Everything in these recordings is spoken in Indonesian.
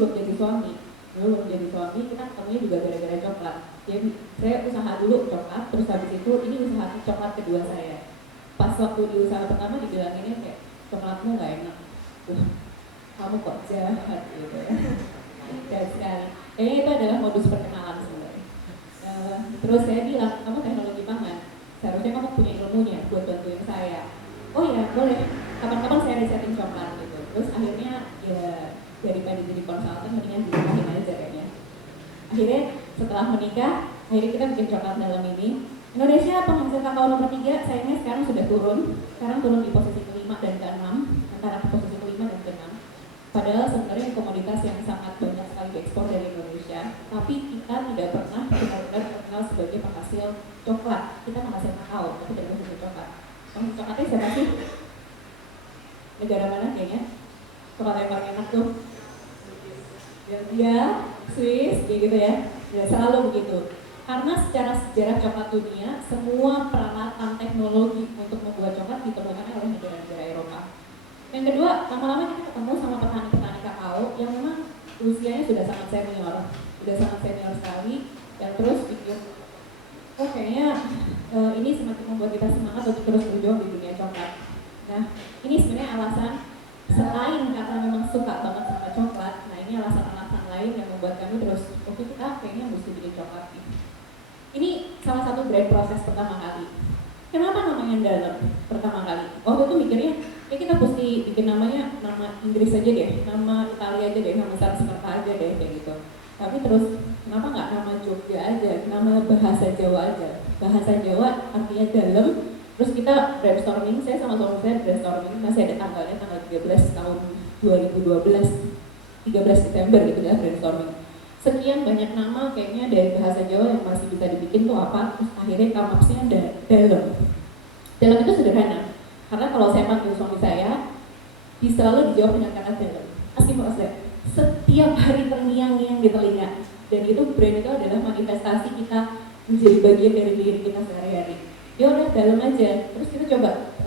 belum jadi suami, kita ketemunya juga gara-gara coklat. Jadi saya usaha dulu coklat, terus habis itu ini usaha coklat kedua saya. Pas waktu di usaha pertama dibilanginnya kayak coklatmu nggak enak, kamu kok jahat gitu ya. Dan sekali, kayaknya itu adalah modus perkenalan sebenarnya. Terus saya bilang, kamu teknologi pangan, seharusnya kamu punya ilmunya buat bantuin saya. Oh ya boleh, kapan-kapan saya risetin coklat gitu. Terus akhirnya ya daripada jadi konsultan mendingan dinikahin aja kayaknya. Akhirnya setelah menikah, akhirnya kita bikin coklat dalam ini. Indonesia penghasil kakao nomor 3, sayangnya sekarang sudah turun. Sekarang turun di posisi ke-5 dan ke-6, antara posisi ke-5 dan ke-6. Padahal sebenarnya komoditas yang sangat banyak sekali diekspor dari Indonesia, tapi kita tidak pernah benar-benar terkenal sebagai penghasil coklat. Kita penghasil kakao, tapi tidak penghasil coklat. Penghasil coklatnya siapa sih? Negara mana kayaknya? Coklat yang paling enak tuh? Belgia, Swiss, kayak gitu ya. Ya selalu begitu. Karena secara sejarah coklat dunia, semua peralatan teknologi untuk membuat coklat ditemukan oleh negara-negara Eropa. Yang kedua, lama-lama kita ketemu sama petani-petani kakao yang memang usianya sudah sangat senior sekali, dan terus pikir, oh kayaknya ini semakin membuat kita semangat untuk terus berjuang di dunia coklat. Nah, ini sebenarnya alasan selain karena memang suka banget sama coklat, nah ini alasan-alasan lain yang membuat kami terus, oke kita kayaknya mesti bikin coklat nih. Ini salah satu brand proses pertama kali. Kenapa namanya dalam pertama kali? Waktu itu mikirnya, ya kita mesti bikin namanya nama Inggris aja deh, nama Italia aja deh, nama Sanskerta aja deh, kayak gitu. Tapi terus, kenapa nggak nama Jogja aja, nama bahasa Jawa aja. Bahasa Jawa artinya dalam, terus kita brainstorming, saya sama suami saya brainstorming, masih ada tanggalnya, tanggal 13 tahun 2012, 13 Desember gitu ya, brainstorming. Sekian banyak nama kayaknya dari bahasa Jawa yang masih bisa dibikin tuh apa, terus akhirnya come up-nya ada dalam. Dalam itu sederhana, karena kalau saya panggil suami saya, selalu dijawab dengan kata dalam. Asli proses, setiap hari terngiang-ngiang di telinga. Dan itu brand itu adalah manifestasi kita menjadi bagian dari diri kita sehari-hari. Ya udah dalam aja, terus kita coba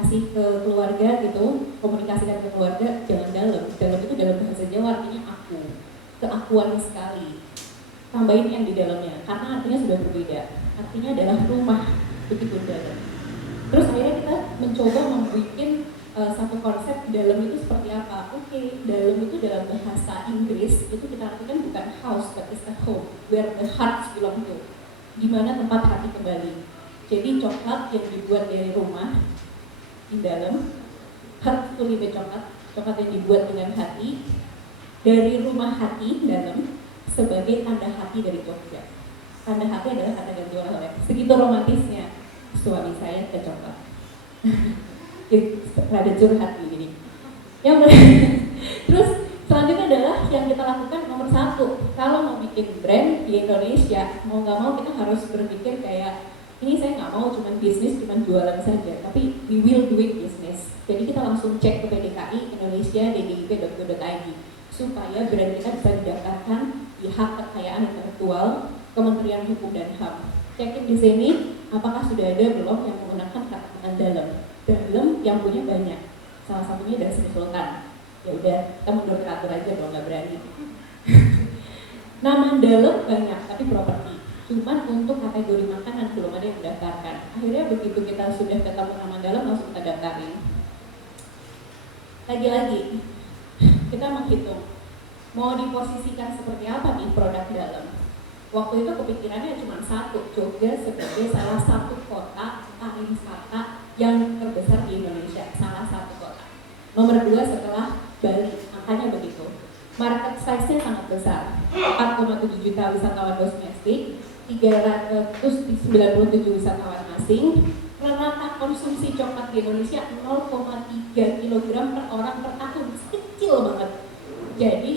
kasih ke keluarga gitu, komunikasikan ke keluarga, jangan dalam. Dalam itu dalam bahasa Jawa artinya aku. Keakuan sekali, tambahin yang di dalamnya karena artinya sudah berbeda, artinya adalah rumah, begitu dalam. Terus akhirnya kita mencoba membuat satu konsep dalam itu seperti apa. Oke, dalam itu dalam bahasa Inggris itu kita artikan bukan house but is a home where the hearts belong to, dimana tempat hati kembali. Jadi coklat yang dibuat dari rumah di dalam, heart to live coklat yang dibuat dengan hati dari rumah hati dalam sebagai tanda hati dari Jogja. Tanda hati adalah kata ganti oleh-oleh. Segitu romantisnya suami saya ke coklat. Rada curhat gini. Terus selanjutnya adalah yang kita lakukan nomor 1. Kalau mau bikin brand di Indonesia, mau nggak mau kita harus berpikir kayak ini saya nggak mau cuma bisnis, cuma jualan saja, tapi we will do it business. Jadi kita langsung cek ke PDKI Indonesia ddip.go.id supaya brand kita bisa didaftarkan di hak kekayaan intelektual Kementerian Hukum dan HAM. Cekin di sini apakah sudah ada belum yang menggunakan kata dalam. Dalam yang punya banyak. Salah satunya dari Sri Sultan. Ya udah, kita mundur ke atur aja kalau nggak berani. Nama dalam banyak, tapi properti. Cuman untuk kategori makanan belum ada yang mendaftarkan. Akhirnya begitu kita sudah ketemu nama dalam langsung kita daftarin. Lagi-lagi kita menghitung mau diposisikan seperti apa nih produk dalam. Waktu itu kepikirannya cuma satu, Jogja sebagai salah satu kota pariwisata yang terbesar di Indonesia, salah satu kota. Nomor 2 setelah Bali, angkanya begitu. Market size-nya sangat besar, 4,7 juta wisatawan domestik, 397 wisatawan asing. Rata konsumsi coklat di Indonesia 0,3 kg per orang per tahun, kecil banget. Jadi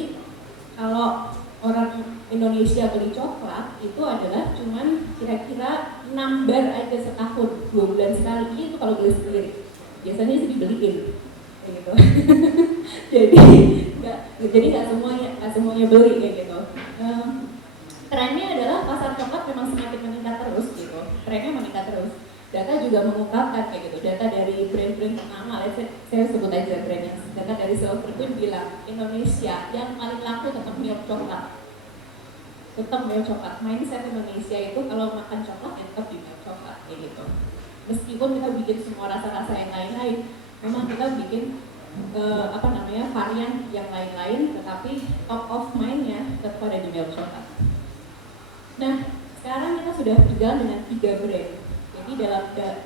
kalau orang Indonesia beli coklat itu adalah cuman kira-kira 6 bar aja setahun, 2 bulan sekali. Itu kalau beli sendiri. Biasanya sih dibeliin kayak gitu. jadi nggak semuanya beli kayak gitu. Trennya adalah pasar coklat memang semakin meningkat terus gitu. Trennya meningkat terus. Data juga mengungkapkan kayak gitu, data dari brand-brand ternama, saya sebut aja brand yang data dari Silver Queen bilang Indonesia yang paling laku tetap milk coklat. Tetap milk coklat. Mindset Indonesia itu kalau makan coklat ya tetap di milk coklat kayak gitu. Meskipun kita bikin semua rasa-rasa yang lain-lain, memang kita bikin varian yang lain-lain, tetapi top of mind-nya tetap ada di milk coklat. Nah, sekarang kita sudah berjalan dengan 3 brand. Jadi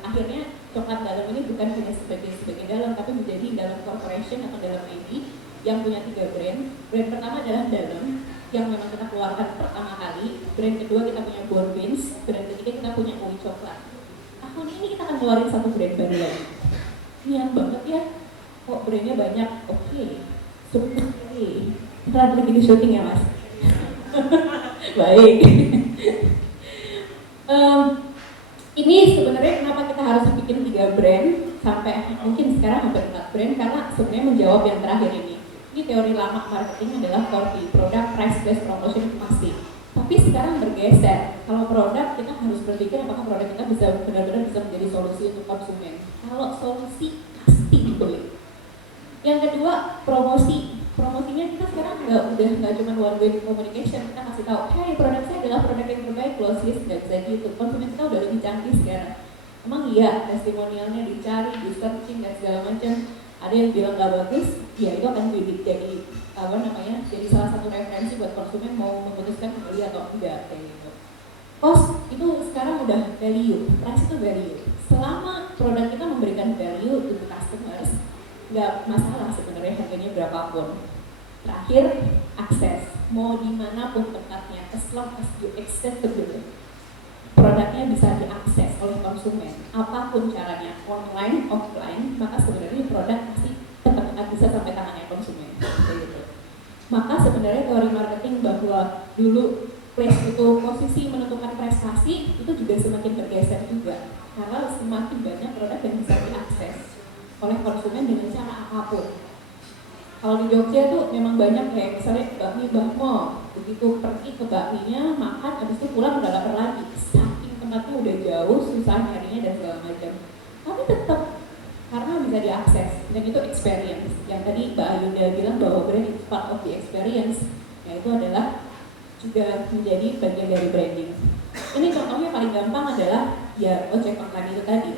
akhirnya coklat dalam ini bukan hanya sebagai dalam, tapi menjadi dalam corporation atau dalam ID yang punya 3 brand. Brand pertama adalah dalam, yang memang kita keluarkan pertama kali. Brand kedua kita punya Bourbons, brand ketiga kita punya Ui Coklat. Tahun ini kita akan keluarin 1 brand baru lagi. Niat banget ya, kok brandnya banyak? Oke. Kita lagi di syuting ya mas? Baik. Ini sebenarnya kenapa kita harus bikin 3 brand sampai mungkin sekarang hampir 4 brand, karena sebenarnya menjawab yang terakhir ini. Ini teori lama marketing adalah 4P, product, price, place, promotion, pasti. Tapi sekarang bergeser. Kalau produk kita harus berpikir apakah produk kita bisa benar-benar bisa menjadi solusi untuk konsumen. Kalau solusi pasti dibeli. Yang kedua, promosi. Promosinya kita sekarang nggak cuma one way communication, kita kasih tahu, hey produk saya adalah produk yang terbaik, loh sis, nggak bisa gitu. Konsumen kita udah lebih canggih sekarang. Emang iya, testimonialnya dicari, di searching dan segala macam. Ada yang bilang nggak bagus, ya itu akan jadi salah satu referensi buat konsumen mau memutuskan membeli atau tidak kayak gitu. Cost itu sekarang udah value, price itu value. Selama produk kita memberikan value untuk customers, nggak masalah sebenarnya harganya berapapun. Terakhir, akses. Mau dimanapun tempatnya, as long as you accessible, produknya bisa diakses oleh konsumen. Apapun caranya, online, offline, maka sebenarnya produk pasti tetap bisa sampai tangannya konsumen. Gitu. Maka sebenarnya teori marketing bahwa dulu place itu posisi menentukan prestasi itu juga semakin bergeser juga, karena semakin banyak produk yang bisa diakses oleh konsumen dengan cara apapun. Kalau di Jogja tuh memang banyak kayak misalnya bakmi Bahmo, begitu pergi ke bakminya, makan, habis itu pulang udah lapar lagi. Saking tempatnya udah jauh, susah nyarinya dan segala macam. Tapi tetap karena bisa diakses dan itu experience. Yang tadi Mbak Ayunda bilang bahwa brand is part of the experience, yaitu adalah juga menjadi bagian dari branding. Ini contohnya paling gampang adalah ya ojek online itu tadi.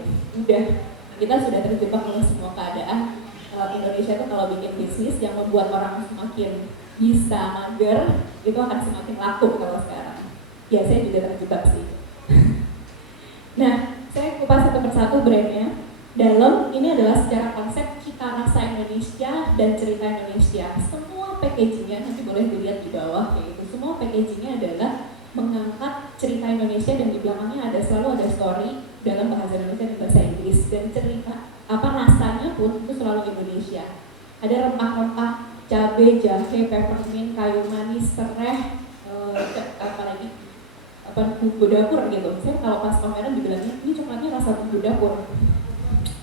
Kita sudah terjebak oleh semua keadaan. Indonesia itu kalau bikin bisnis yang membuat orang semakin bisa mager, itu akan semakin laku kalau sekarang. Ya saya juga terjebak sih. Nah, saya kupas satu persatu brandnya. Dalam ini adalah secara konsep cita rasa Indonesia dan cerita Indonesia. Semua packagingnya nanti boleh dilihat di bawah kayak gitu. Semua packagingnya adalah mengangkat cerita Indonesia dan di belakangnya selalu ada story dalam bahasa Indonesia dan bahasa Inggris, dan cerita rasanya pun itu selalu Indonesia. Ada rempah-rempah, cabai, jahe, peppermint, kayu manis, serai, bumbu dapur gitu. Saya kalau pas pameran dibilangnya ini coklatnya rasa bumbu dapur.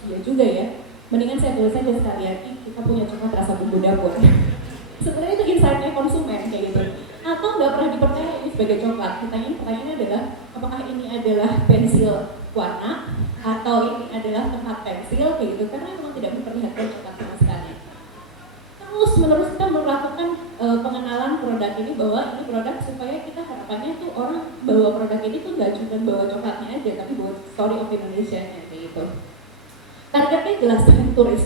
Ya juga ya. Mendingan saya tulis aja sekalian, kita punya coklat rasa bumbu dapur. Sebenarnya itu insight-nya konsumen kayak gitu. Atau nggak pernah dipercaya ini sebagai coklat. Pertanyaannya adalah apakah ini adalah pensil warna atau ini adalah tempat pensil kayak gitu, karena memang tidak memperlihatkan coklat sama sekali. Terus menerus kita melakukan pengenalan produk ini bahwa ini produk supaya kita harapannya tuh orang bawa produk ini tuh nggak cuma bawa coklatnya aja, tapi bawa story of Indonesia-nya kayak gitu. Targetnya jelas dengan turis,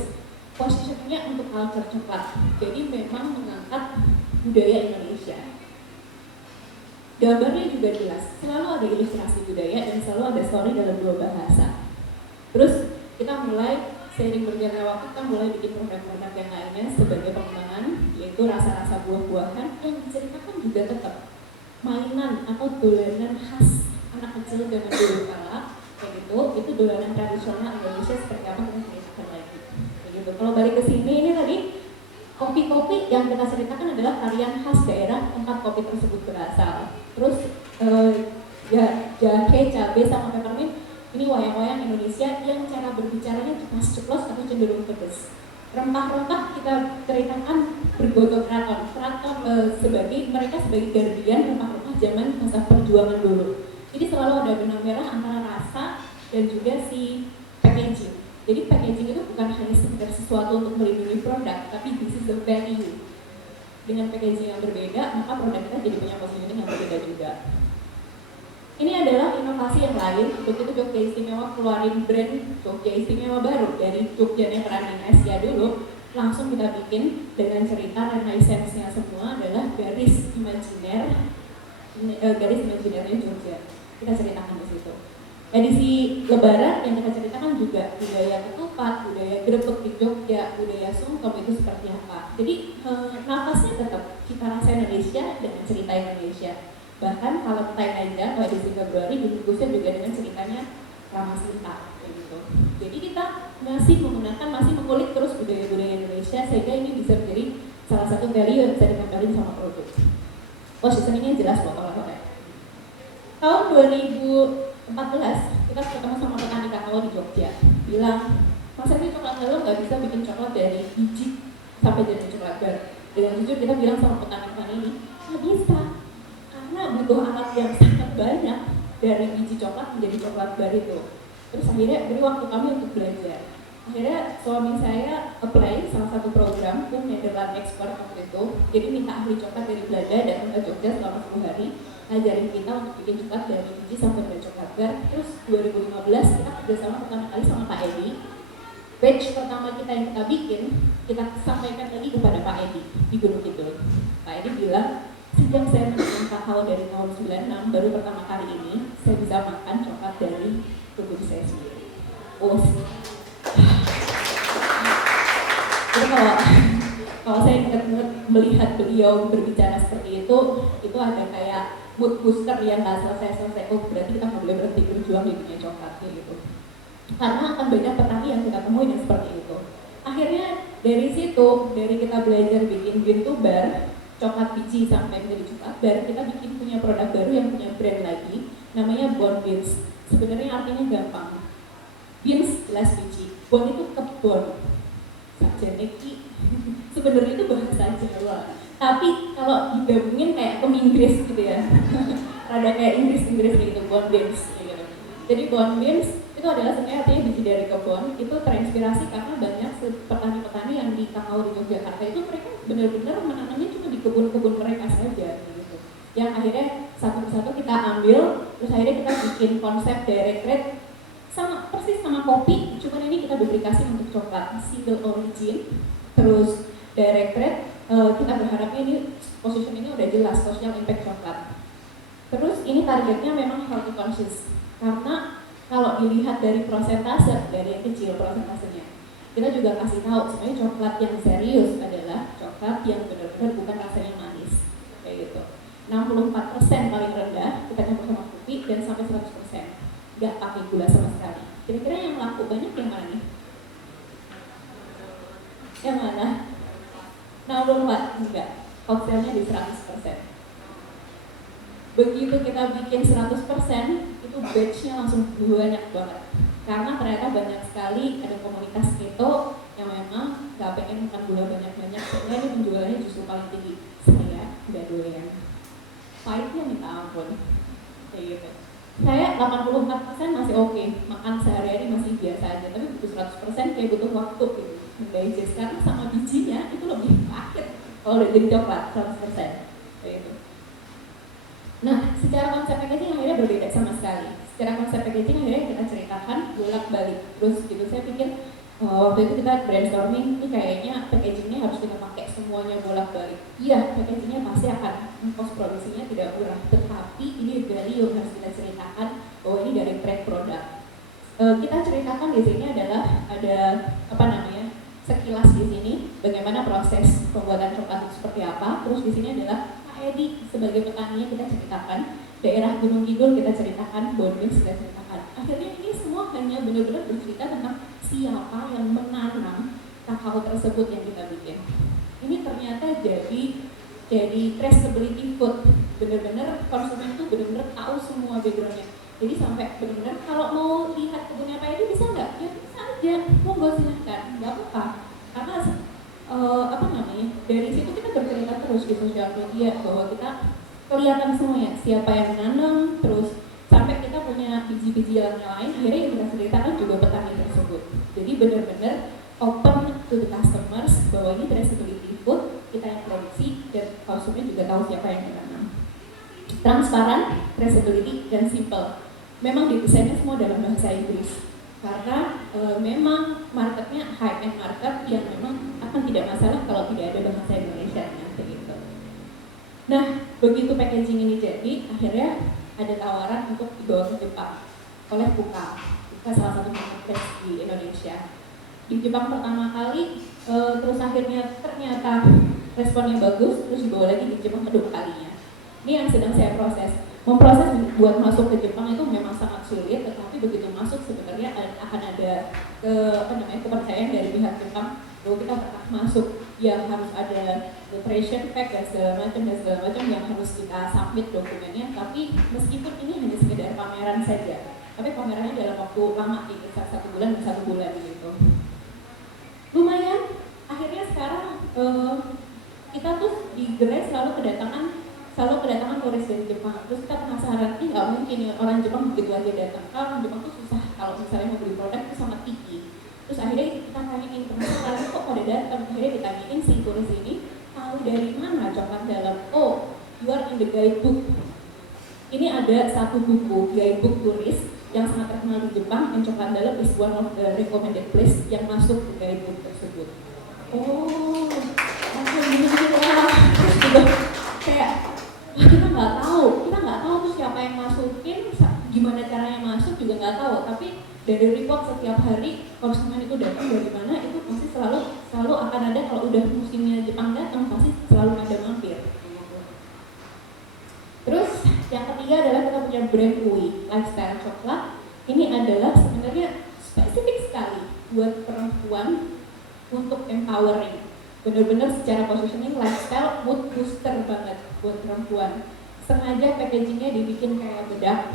positioningnya untuk culture coklat. Jadi memang mengangkat budaya Indonesia. Gambarnya juga jelas, selalu ada ilustrasi budaya dan selalu ada story dalam 2 bahasa. Terus kita mulai seiring berjalannya waktu, kita mulai bikin produk-produk yang lainnya sebagai pengembangan, yaitu rasa-rasa buah-buahan yang diceritakan juga tetap mainan atau dolanan khas anak kecil zaman dulu kala kayak gitu. Itu dolanan tradisional Indonesia seperti apa kita ceritakan lagi kayak gitu. Kalau balik ke sini, ini tadi kopi-kopi yang kita ceritakan adalah tarian khas daerah tempat kopi tersebut berasal. Terus jahe, cabai, sama peppermint, ini wayang-wayang Indonesia yang cara berbicaranya ceplos atau cenderung pedas. Rempah-rempah kita ceritakan bergodok keraton. Keraton mereka sebagai guardian rempah-rempah zaman masa perjuangan dulu. Jadi selalu ada benang merah antara rasa dan juga si packaging. Jadi packaging itu bukan hanya sekedar sesuatu untuk melindungi produk, tapi this is the value. Dengan packaging yang berbeda, maka produk kita jadi punya positioning yang berbeda juga. Ini adalah inovasi yang lain. Begitu Jogja Istimewa keluarin brand Jogja Istimewa baru dari Jogja yang pernah di Asia dulu, langsung kita bikin dengan cerita renaissance-nya semua adalah garis imajiner Jogja. Kita ceritakan di situ. Edisi Lebaran yang kita ceritakan juga budaya ketupat, budaya grebek di Jogja, budaya sungkem itu seperti apa. Jadi nafasnya tetap cita rasa Indonesia dengan cerita Indonesia. Bahkan Valentine aja pada edisi Februari dibungkusnya juga dengan ceritanya Rama Sinta kayak gitu. Jadi kita masih mengulik terus budaya-budaya Indonesia sehingga ini bisa menjadi salah satu value yang bisa ditempelin sama produk. Positioningnya jelas kok oleh-oleh. Tahun 2014 kita ketemu sama petani kakao di Jogja, bilang masa sih coklat galon nggak bisa bikin coklat dari biji sampai jadi coklat bar. Dengan jujur kita bilang sama petani-petani ini nggak bisa, karena butuh alat yang sangat banyak dari biji coklat menjadi coklat bar itu. Terus akhirnya beri waktu kami untuk belajar. Akhirnya suami saya apply salah satu program Food Nederland Expert waktu itu. Jadi minta ahli coklat dari Belanda datang ke Jogja selama 10 hari, ngajarin kita untuk bikin coklat dari biji sampai dengan coklat bar. Terus 2015 kita kerjasama pertama kali sama Pak Edi. Batch pertama kita yang kita bikin, kita sampaikan lagi kepada Pak Edi di Gunung Kidul. Pak Edi bilang, sejak saya bikin kakao dari tahun 96, baru pertama kali ini saya bisa makan coklat dari kebun saya sendiri. Oh, jadi kalau saya ingat melihat beliau berbicara seperti itu ada kayak mood booster yang nggak selesai. Oh, berarti kita nggak boleh berhenti berjuang di dunia coklat gitu. Karena akan banyak petani yang kita temuin yang seperti itu. Akhirnya dari situ, dari kita belajar bikin bean to bar, coklat biji sampai menjadi coklat bar, kita bikin punya produk baru yang punya brand lagi, namanya Bon Beans. Sebenarnya artinya gampang. Beans jelas biji, bon itu kebon. Sajeneki. Sebenarnya itu bahasa Jawa. Tapi kalau digabungin kayak ke Inggris gitu ya. Rada kayak Inggris gitu, Bon Beans gitu. Jadi Bon Beans itu adalah sebenarnya artinya biji dari kebun. Itu terinspirasi karena banyak petani-petani yang di kakao di Yogyakarta itu mereka benar-benar menanamnya cuma di kebun-kebun mereka saja gitu. Yang akhirnya satu persatu kita ambil, terus akhirnya kita bikin konsep direct trade sama persis sama kopi, cuman ini kita duplikasi untuk coklat single origin, terus direct trade. Kita berharapnya ini position ini udah jelas social impact coklat. Terus ini targetnya memang health conscious karena kalau dilihat dari prosentase, dari yang kecil prosentasenya, kita juga kasih tahu sebenarnya coklat yang serius adalah coklat yang benar-benar bukan rasanya manis kayak gitu. 64% paling rendah kita campur sama kopi dan sampai 100% nggak pakai gula sama sekali. Kira-kira yang laku banyak yang mana nih? Yang mana? 64 enggak, cocktailnya di 100%. Begitu kita bikin 100%, itu batch-nya langsung banyak banget. Karena ternyata banyak sekali ada komunitas keto yang memang nggak pengen makan gula banyak-banyak, sehingga ini penjualannya justru paling tinggi. Saya nggak doyan, pahitnya minta ampun, kayak gitu. Saya 84% masih oke, makan sehari-hari masih biasa aja, tapi butuh 100% kayak butuh waktu gitu, digest karena sama bijinya itu lebih pahit kalau udah jadi coklat 100% kayak gitu. Nah, secara konsep packaging akhirnya berbeda sama sekali. Secara konsep packaging akhirnya kita ceritakan bolak-balik. Terus gitu saya pikir waktu itu kita brainstorming, ini kayaknya packagingnya harus kita pakai semuanya bolak-balik. Iya, packagingnya pasti akan cost produksinya tidak murah, tetapi ini value harus kita ceritakan bahwa ini dari trade produk. Kita ceritakan di sini adalah ada sekilas di sini bagaimana proses pembuatan coklat itu seperti apa. Terus di sini adalah Edi sebagai petaninya kita ceritakan, daerah Gunung Kidul kita ceritakan, Bon Beans kita ceritakan. Akhirnya ini semua hanya benar-benar bercerita tentang siapa yang menanam kakao tersebut yang kita bikin. Ini ternyata jadi traceability food. Benar-benar konsumen tuh benar-benar tahu semua backgroundnya. Jadi sampai benar-benar kalau mau lihat kebunnya Pak Edi bisa nggak? Ya bisa aja, monggo silahkan, nggak apa-apa. Karena dari situ kita bercerita terus di sosial media bahwa kita kelihatan semuanya siapa yang menanam, terus sampai kita punya biji-biji yang lain, akhirnya yang kita ceritakan juga petani tersebut. Jadi benar-benar open to the customers bahwa ini traceability food, kita yang produksi dan konsumen juga tahu siapa yang menanam. Transparan, traceability, dan simple. Memang didesainnya semua dalam bahasa Inggris karena memang marketnya high end market yang memang akan tidak masalah kalau tidak ada bahasa Indonesia-nya gitu. Nah, begitu packaging ini jadi, akhirnya ada tawaran untuk dibawa ke Jepang oleh KUKA. KUKA salah satu marketplace di Indonesia. Di Jepang pertama kali, terus akhirnya ternyata responnya bagus, terus dibawa lagi di Jepang kedua kalinya. Ini yang sedang saya proses. Memproses buat masuk ke Jepang itu memang sangat sulit, tetapi begitu masuk sebenarnya akan ada kepercayaan dari pihak Jepang bahwa kita pernah masuk, yang harus ada nutrition fact dan segala macam yang harus kita submit dokumennya. Tapi meskipun ini hanya sekedar pameran saja, tapi pamerannya dalam waktu lama, satu bulan gitu. Lumayan. Akhirnya sekarang kita tuh di Gerai selalu kedatangan turis dari Jepang. Terus kita penasaran, nggak mungkin ya orang Jepang begitu aja datang. Kalau orang Jepang tuh susah kalau misalnya mau beli produk itu sangat picky. Terus akhirnya kita tanyain, penasaran kok pada datang. Akhirnya ditanyain si turis ini, tahu dari mana coklat dalam? Oh, you are in the guidebook. Ini ada satu buku guidebook turis yang sangat terkenal di Jepang, yang coklat dalam is one of the recommended place yang masuk ke guidebook tersebut. Oh, alhamdulillah. Terus juga kayak kita nggak tahu tuh siapa yang masukin, gimana caranya masuk juga nggak tahu. Tapi dari report setiap hari konsumen itu datang dari mana, itu pasti selalu akan ada. Kalau udah musimnya Jepang datang pasti selalu ada mampir. Terus yang ketiga adalah kita punya brand UI lifestyle coklat. Ini adalah sebenarnya spesifik sekali buat perempuan untuk empowering. Benar-benar secara positioning lifestyle mood booster banget buat perempuan. Sengaja packagingnya dibikin kayak bedak.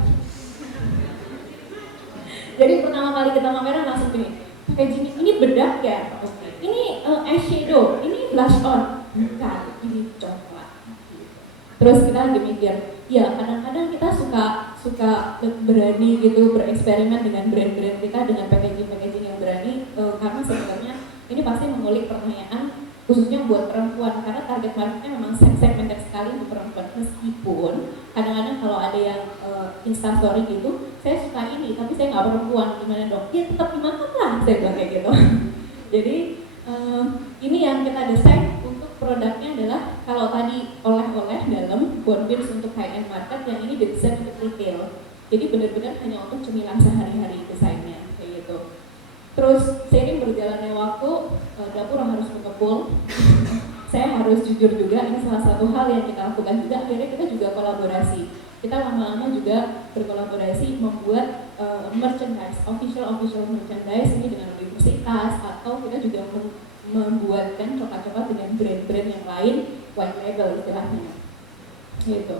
Jadi pertama kali kita pameran langsung gini, packaging ini bedak ya? Ini eyeshadow, ini blush on. Bukan, ini coklat. Terus kita lagi mikir, ya kadang-kadang kita suka berani gitu bereksperimen dengan brand-brand kita, dengan packaging yang berani, karena sebenarnya ini pasti mengulik pertanyaan khususnya buat perempuan, karena target marketnya memang segmented sekali untuk perempuan. Meskipun kadang-kadang kalau ada yang instastory gitu, saya suka ini tapi saya nggak perempuan, gimana dong? Ya tetap dimakan lah, saya bilang kayak gitu. Jadi ini yang kita desain untuk produknya adalah, kalau tadi oleh-oleh dalam bonbons untuk high end market, yang ini desain untuk retail. Jadi benar-benar hanya untuk cemilan sehari-hari desainnya kayak gitu. Terus seiring berjalannya waktu, dapur harus mengepul. Saya harus jujur juga, ini salah satu hal yang kita lakukan juga. Akhirnya kita juga kolaborasi. Kita lama-lama juga berkolaborasi membuat merchandise, official merchandise ini dengan universitas, atau kita juga membuatkan coklat-coklat dengan brand-brand yang lain, white label istilahnya. Gitu.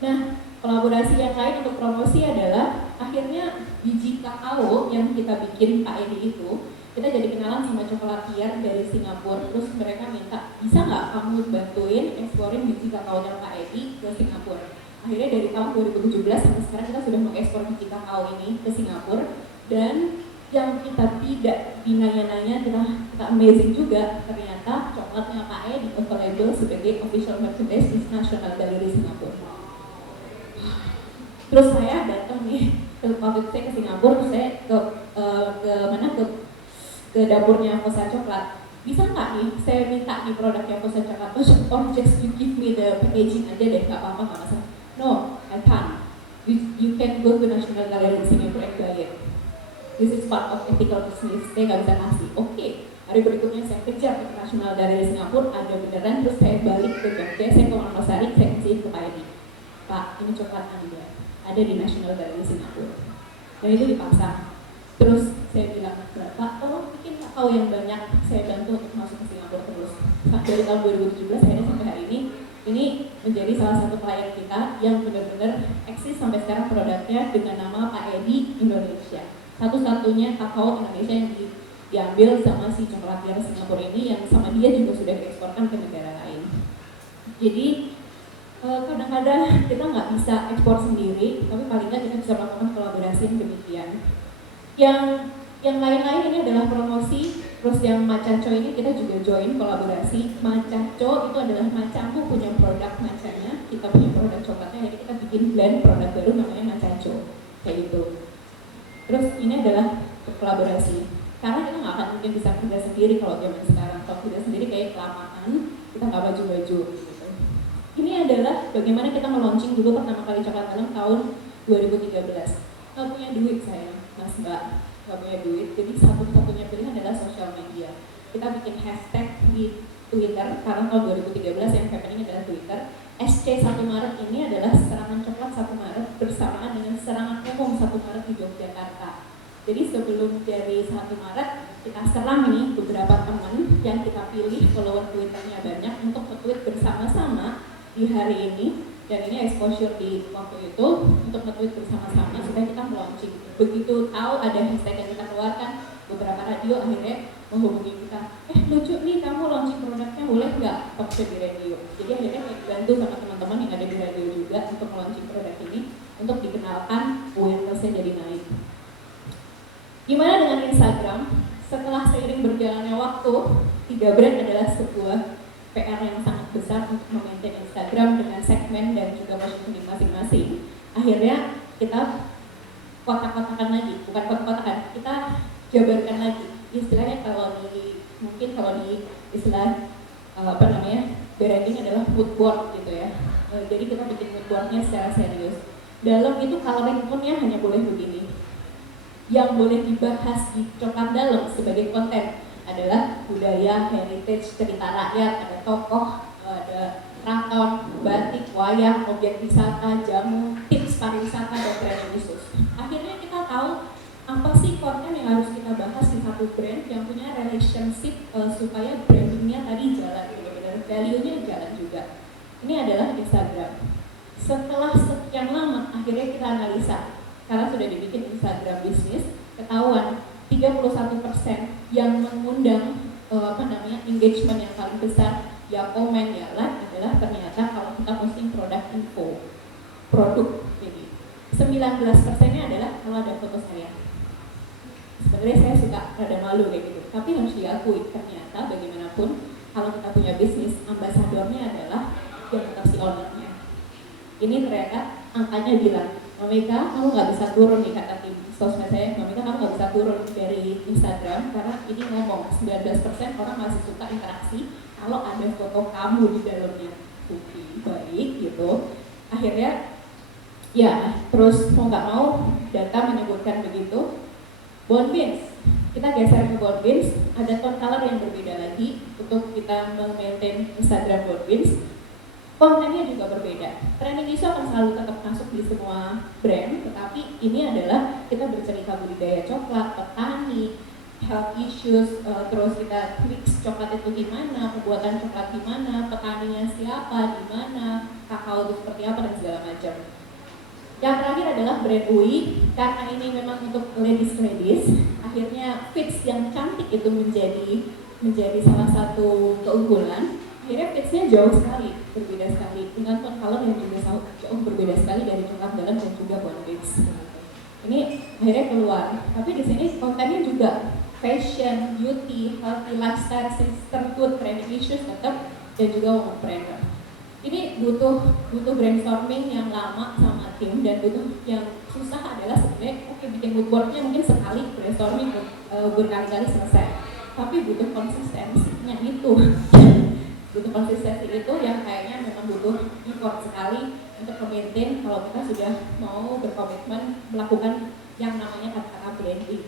Nah, kolaborasi yang lain untuk promosi adalah akhirnya biji kakao yang kita bikin Pak Edi itu, kita jadi kenalan sama Chocolatier dari Singapura. Terus mereka minta, bisa nggak kamu bantuin eksporin biji kakaonya Pak Edi ke Singapura. Akhirnya dari tahun 2017 sampai sekarang kita sudah mengekspor biji kakao ini ke Singapura. Dan yang kita tidak dinanya-nanya, kita amazing juga, ternyata coklatnya Pak Edi available sebagai official merchandise di National Gallery Singapura. Terus saya datang nih, waktu itu saya ke Singapura, terus saya ke dapurnya Fosa Coklat. Bisa nggak nih, saya minta nih produknya Fosa Coklat, or just you give me the packaging aja deh, nggak apa-apa, nggak masalah. No, I can't. You can go to National Gallery Singapore and buy it. This is part of ethical business, saya nggak bisa kasih. Oke. Hari berikutnya saya kejar ke National Gallery Singapura, ada beneran, terus saya balik ke Jogja, saya ke Wonosari, saya kasih ke Pak Edi. Pak, ini coklat Anda, ada di National Gallery Singapura. Dan itu dipasang. Terus saya bilang, Pak, tolong bikin kakao yang banyak, saya bantu untuk masuk ke Singapura terus. Dari tahun 2017 akhirnya sampai hari ini menjadi salah satu klien kita yang benar-benar eksis sampai sekarang, produknya dengan nama Pak Edi Indonesia. Satu-satunya kakao Indonesia yang diambil sama si Chocolatier Singapura ini, yang sama dia juga sudah dieksporkan ke negara lain. Jadi Kadang-kadang kita nggak bisa ekspor sendiri, tapi paling nggak kita bisa melakukan kolaborasi yang demikian. Yang lain-lain ini adalah promosi. Terus yang Macaco ini kita juga join kolaborasi. Macaco itu adalah Macaku punya produk macanya, kita punya produk coklatnya, jadi kita bikin blend produk baru namanya Macaco, kayak gitu. Terus ini adalah kolaborasi. Karena kita nggak akan mungkin bisa kerja sendiri kalau zaman sekarang. Kalau kerja sendiri kayak kelamaan, kita nggak baju-baju. Gitu. Ini adalah bagaimana kita meluncing dulu pertama kali coklat dalam tahun 2013. Nggak punya duit saya, Mas Mbak. Nggak punya duit, jadi satu-satunya pilihan adalah sosial media. Kita bikin hashtag di Twitter, karena tahun 2013 yang happening adalah Twitter. SC 1 Maret ini adalah serangan coklat 1 Maret bersamaan dengan serangan umum 1 Maret di Yogyakarta. Jadi sebelum dari 1 Maret, kita serang nih beberapa teman yang kita pilih follower Twitternya banyak untuk nge-tweet bersama-sama di hari ini. Dan ini exposure di waktu itu untuk nge-tweet bersama-sama supaya kita launching. Begitu tahu ada hashtag yang kita keluarkan, beberapa radio akhirnya menghubungi kita, lucu nih kamu launching produknya, boleh nggak talkshow di radio. Jadi akhirnya kita bantu sama teman-teman yang ada di radio juga untuk launching produk ini, untuk dikenalkan, awareness-nya jadi naik. Gimana dengan Instagram? Setelah seiring berjalannya waktu, 3 brand adalah sebuah PR yang sangat besar untuk memaintain Instagram dengan segmen dan juga positioning masing-masing. Akhirnya kita kotak-kotakan lagi, bukan kotak-kotakan, kita jabarkan lagi. Istilahnya mungkin kalau di istilah branding adalah mood board gitu ya. Jadi kita bikin mood boardnya secara serius. Dalam itu coloring pun-nya hanya boleh begini. Yang boleh dibahas di coklat dalam sebagai konten adalah budaya, heritage, cerita rakyat, ada tokoh, ada keraton, batik, wayang, objek wisata, jamu, tips pariwisata, dan brand khusus. Akhirnya kita tahu apa sih konten yang harus kita bahas di satu brand yang punya relationship supaya brandingnya tadi jalan, benar-benar value-nya jalan juga. Ini adalah Instagram. Setelah sekian lama, akhirnya kita analisa. Karena sudah dibikin Instagram bisnis, ketahuan 31% yang mengundang engagement yang paling besar, ya komen, ya like, adalah ternyata kalau kita posting produk info, produk. Jadi 19%-nya adalah kalau ada foto saya. Sebenarnya saya suka rada malu kayak gitu, tapi harus diakui ternyata bagaimanapun kalau kita punya bisnis, ambasadornya adalah yang tetap si ownernya. Ini ternyata angkanya bilang, Mamika, kamu nggak bisa turun nih, kata tim sosmed saya, Mamika kamu nggak bisa turun dari Instagram karena ini ngomong 19% orang masih suka interaksi kalau ada foto kamu di dalamnya. Oke, baik gitu. Akhirnya ya terus mau nggak mau data menyebutkan begitu. Bonbins, kita geser ke Bonbins, ada tone color yang berbeda lagi untuk kita memaintain Instagram Bonbins. Kontennya juga berbeda. Trending isu akan selalu tetap masuk di semua brand, tetapi ini adalah kita bercerita budidaya coklat, petani, health issues, terus kita mix coklat itu gimana, pembuatan coklat gimana, petaninya siapa, di mana, kakao itu seperti apa, dan segala macam. Yang terakhir adalah brand UI, karena ini memang untuk ladies, akhirnya fits yang cantik itu menjadi salah satu keunggulan. Akhirnya fitsnya jauh sekali, berbeda sekali, dengan tone color yang juga jauh berbeda sekali dari coklat dalam dan juga Bonbins. Ini akhirnya keluar, tapi di sini kontennya juga fashion, beauty, healthy lifestyle, sisterhood, trending issues tetap, dan juga womopreneur. Ini butuh brainstorming yang lama sama tim, dan butuh yang susah adalah sebenarnya bikin mood boardnya mungkin sekali brainstorming berkali-kali selesai, tapi butuh konsistensinya itu. Butuh konsistensi itu yang kayaknya memang butuh effort sekali untuk memaintain kalau kita sudah mau berkomitmen melakukan yang namanya kata-kata branding.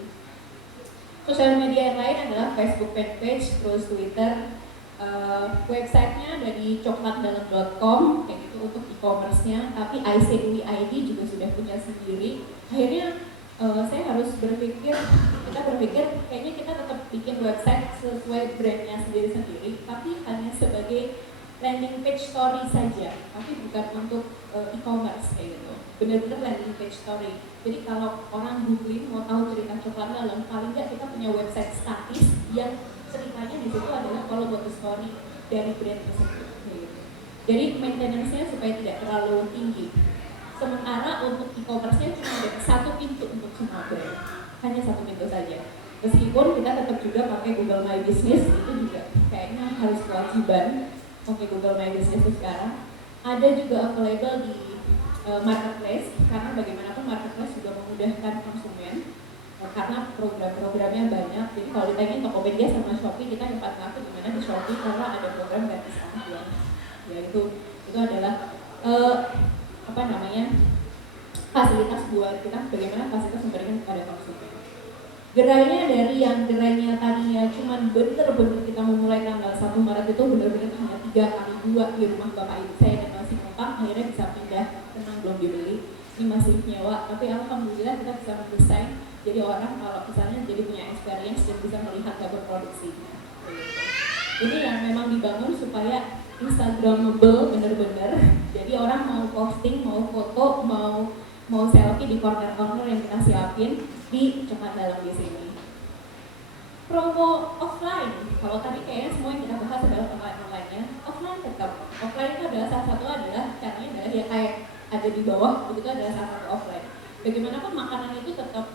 Sosial media yang lain adalah Facebook fanpage, terus Twitter, websitenya ada di coklatdalam.com kayak gitu untuk e-commerce-nya, tapi ICUI ID juga sudah punya sendiri. Akhirnya kita berpikir kayaknya kita tetap bikin website sesuai brandnya sendiri-sendiri, tapi hanya sebagai landing page story saja, tapi bukan untuk e-commerce kayak gitu. Benar-benar landing page story. Jadi kalau orang googling mau tahu cerita coklat dalam, paling nggak kita punya website statis yang ceritanya di situ adalah kalau buat story dari brand tersebut. Gitu. Jadi maintenance-nya supaya tidak e-commerce-nya cuma ada satu pintu untuk semua brand, hanya satu pintu saja. Meskipun kita tetap juga pakai Google My Business, itu juga kayaknya harus kewajiban pakai Google My Business itu sekarang. Ada juga available di marketplace, karena bagaimanapun marketplace juga memudahkan konsumen karena program-programnya banyak. Jadi kalau ditanya Tokopedia sama Shopee, kita yang paling laku gimana di Shopee karena ada program gratis ongkir. Ya itu adalah fasilitas buat kita, bagaimana fasilitas memberikan kepada konsumen. Gerainya dari yang gerainya tadinya cuman bener-bener kita memulai tanggal 1 Maret itu bener-bener hanya 3x2 di rumah bapak ibu saya dan masih numpang, akhirnya bisa pindah, tenang belum dibeli, ini masih nyewa, tapi alhamdulillah kita bisa mendesain jadi orang kalau misalnya jadi punya experience dan bisa melihat dapur produksinya. Ini yang memang dibangun supaya Instagramable bener-bener, jadi orang mau posting, mau foto, mau selfie di corner-corner yang kita siapin di Coklat Dalam di sini. Promo offline, kalau tadi kayaknya semua yang kita bahas adalah online-nya, offline tetap. Offline itu adalah salah satu caranya adalah ya kayak ada di bawah, begitu adalah salah satu offline. Bagaimanapun makanan itu tetap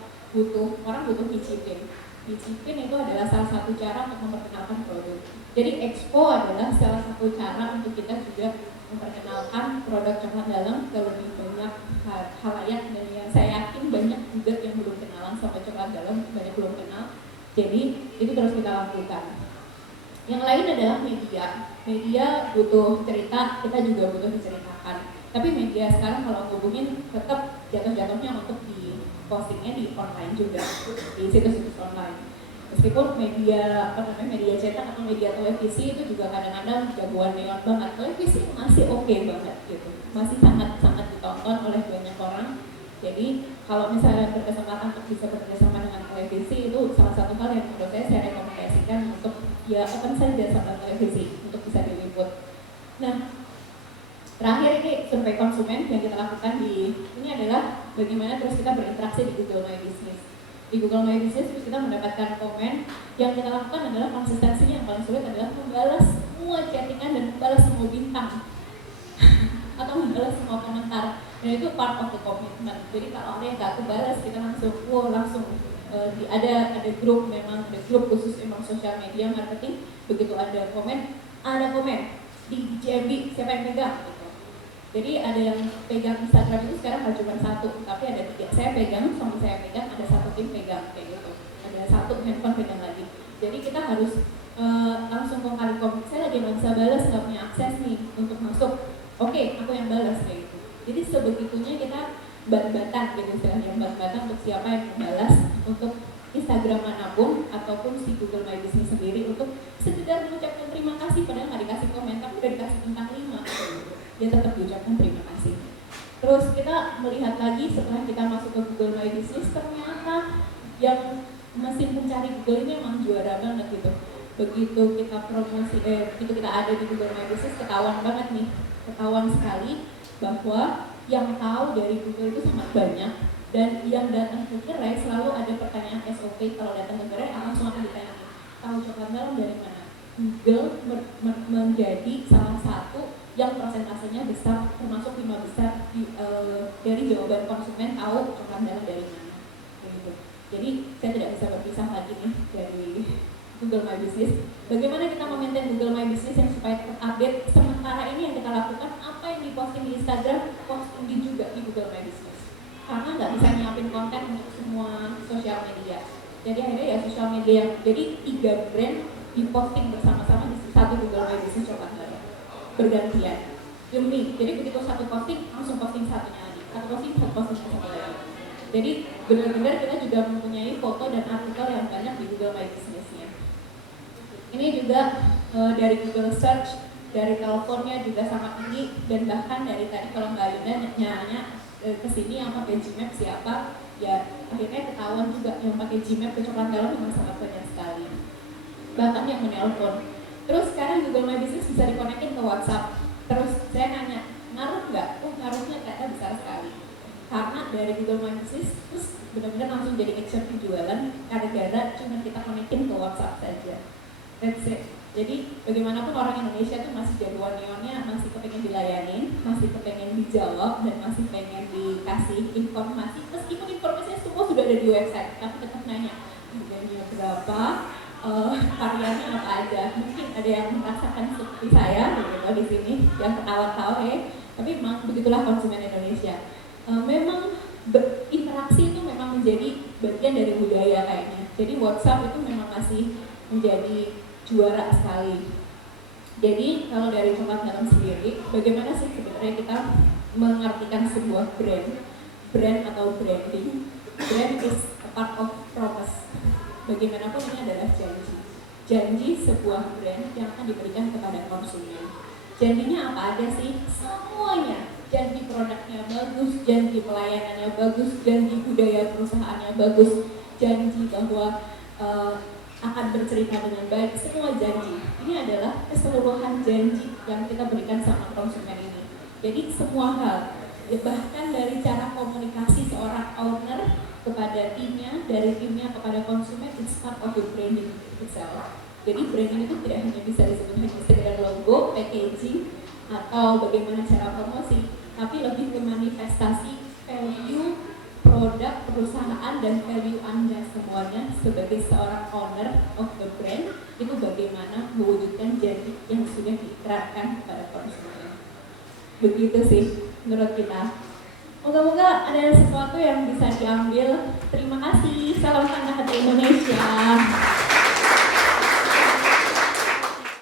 orang butuh dicipin. Dicipin itu adalah salah satu cara untuk memperkenalkan produk. Jadi expo adalah salah satu cara untuk kita juga memperkenalkan produk Coklat Dalam ke lebih banyak halayak, dan yang saya yakin banyak juga yang belum kenalan sama Coklat Dalam, banyak belum kenal. Jadi itu terus kita lakukan. Yang lain adalah media. Media butuh cerita, kita juga butuh diceritakan. Tapi media sekarang kalau hubungin tetap jatuh-jatuhnya untuk di postingnya di online juga, di situs-situs online. Meskipun media media cetak atau media televisi itu juga kadang-kadang jagoan neon banget, televisi masih oke banget gitu, masih sangat-sangat ditonton oleh banyak orang. Jadi kalau misalnya berkesempatan untuk bisa bekerjasama dengan televisi, itu salah satu hal yang menurut saya rekomendasikan untuk ya open saja sama televisi untuk bisa diliput. Nah, terakhir ini survei konsumen yang kita lakukan ini adalah bagaimana terus kita berinteraksi di Google My Business. Di Google My Business terus kita mendapatkan komen. Yang kita lakukan adalah konsistensinya yang paling sulit adalah membalas semua chattingan dan membalas semua bintang atau membalas semua komentar. Dan itu part of the commitment. Jadi kalau ada yang nggak kebalas, kita langsung ada grup, memang ada grup khusus memang sosial media marketing. Begitu ada komen di JB siapa yang pegang gitu. Jadi ada yang pegang Instagram itu sekarang nggak cuma satu, tapi ada 3. Saya pegang, suami saya pegang, ada satu tim pegang kayak gitu. Ada satu handphone pegang lagi. Jadi kita harus langsung kali komen. Saya lagi nggak bisa balas, nggak punya akses nih untuk masuk. Oke, aku yang balas kayak gitu. Jadi sebegitunya kita bat-batan gitu istilahnya, bat-batan untuk siapa yang membalas untuk Instagram manapun ataupun si Google My Business sendiri untuk sekedar mengucapkan terima kasih, padahal nggak dikasih komen tapi udah dikasih bintang 5 gitu. Dia tetap diucapkan terima kasih. Terus kita melihat lagi setelah kita masuk ke Google My Business, ternyata yang mesin pencari Google ini memang juara banget gitu. Begitu kita promosi, begitu kita ada di Google My Business, ketahuan banget nih, ketahuan sekali bahwa yang tahu dari Google itu sangat banyak, dan yang datang ke Gerai selalu ada pertanyaan SOP. Kalau datang ke Gerai langsung akan ditanya, tahu Coklat Dalam dari mana? Google menjadi salah satu yang persentasenya besar, termasuk 5 besar dari jawaban konsumen tahu Coklat Dalam dari mana. Gitu. Jadi saya tidak bisa berpisah lagi nih dari Google My Business. Bagaimana kita memaintain Google My Business yang supaya terupdate? Sementara ini yang kita lakukan, apa yang diposting di Instagram, posting juga di Google My Business. Karena nggak bisa nyiapin konten untuk semua sosial media. Jadi akhirnya ya sosial media, jadi 3 brand diposting bersama-sama di satu Google My Business Coklat Dalam. Bergantian. Jadi begitu satu posting, langsung posting satunya lagi. Satu posting satu lagi. Jadi benar-benar kita juga mempunyai foto dan artikel yang banyak di Google My Business-nya. Ini juga dari Google Search, dari teleponnya juga sangat tinggi, dan bahkan dari tadi kalau Mbak Yunda nanya kesini yang pakai Gmap siapa, ya akhirnya ketahuan juga yang pakai Gmap ke Coklat Dalam memang sangat banyak sekali. Bahkan yang menelpon. Terus sekarang Google My Business bisa dikonekin ke WhatsApp. Terus saya nanya, ngaruh nggak? Ngaruhnya ternyata besar sekali. Karena dari Google My Business terus benar-benar langsung jadi action jualan, gara-gara cuma kita konekin ke WhatsApp saja. That's it. Jadi bagaimanapun orang Indonesia tuh masih jagoan neonnya, masih kepengen dilayanin, masih kepengen dijawab, dan masih pengen dikasih informasi. Meskipun informasinya semua sudah ada di website, tapi tetap nanya harganya berapa, variannya apa aja. Mungkin ada yang merasakan seperti saya gitu di sini, yang ketawa-tawa ya. Tapi memang begitulah konsumen Indonesia. Memang interaksi itu memang menjadi bagian dari budaya kayaknya. Jadi WhatsApp itu memang masih menjadi juara sekali. Jadi kalau dari Coklat Dalam sendiri, bagaimana sih sebenarnya kita mengartikan sebuah brand atau branding? Brand is a part of promise. Bagaimanapun ini adalah janji sebuah brand yang akan diberikan kepada konsumen. Janjinya apa aja sih? Semuanya. Janji produknya bagus, janji pelayanannya bagus, janji budaya perusahaannya bagus, janji bahwa akan bercerita dengan baik, semua janji. Ini adalah keseluruhan janji yang kita berikan sama konsumen ini. Jadi semua hal, bahkan dari cara komunikasi seorang owner kepada timnya, dari timnya kepada konsumen, it's part of the branding itself. Jadi branding itu tidak hanya bisa disebut hanya sekedar logo, packaging, atau bagaimana cara promosi, tapi lebih ke manifestasi value produk, perusahaan, dan value Anda semuanya sebagai seorang owner of the brand itu bagaimana mewujudkan janji yang sudah diterapkan kepada konsumen. Begitu sih menurut kita. Moga-moga ada sesuatu yang bisa diambil. Terima kasih. Salam Tangga Hati Indonesia.